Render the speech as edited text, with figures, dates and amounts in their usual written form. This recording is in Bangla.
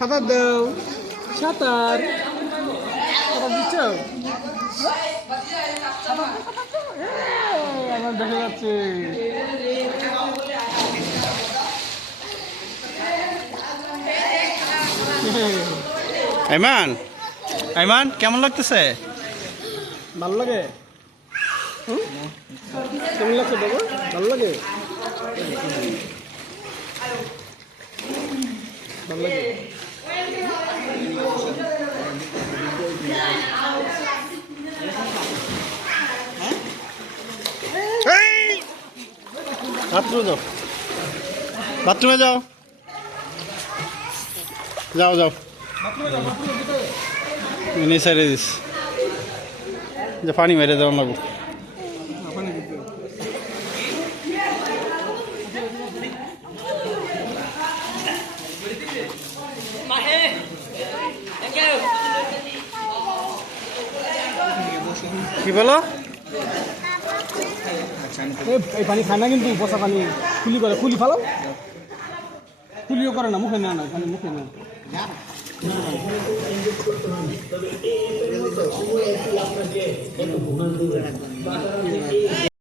সাঁতার দাও, সাঁতার সাঁতার দিচ্ছ? আমার দেখা যাচ্ছে। আইমান, আইমান কেমন লাগতেছে? ভালো লাগে? কেমন লাগছে বাবা? ভালো লাগে? ভালো লাগে? বাথরুমে যাও, বাথরুমে যাও, যাও যাও সাইডে দিস যে পানি মেরে দেওয়া লাগবো। কি বলো? এই পানি খায় না কিন্তু, বসা পানি খুলি করে, খুলি ফালাও, খুলিও করে না, মুখে নেওয়া না, পানি মুখে নেওয়া।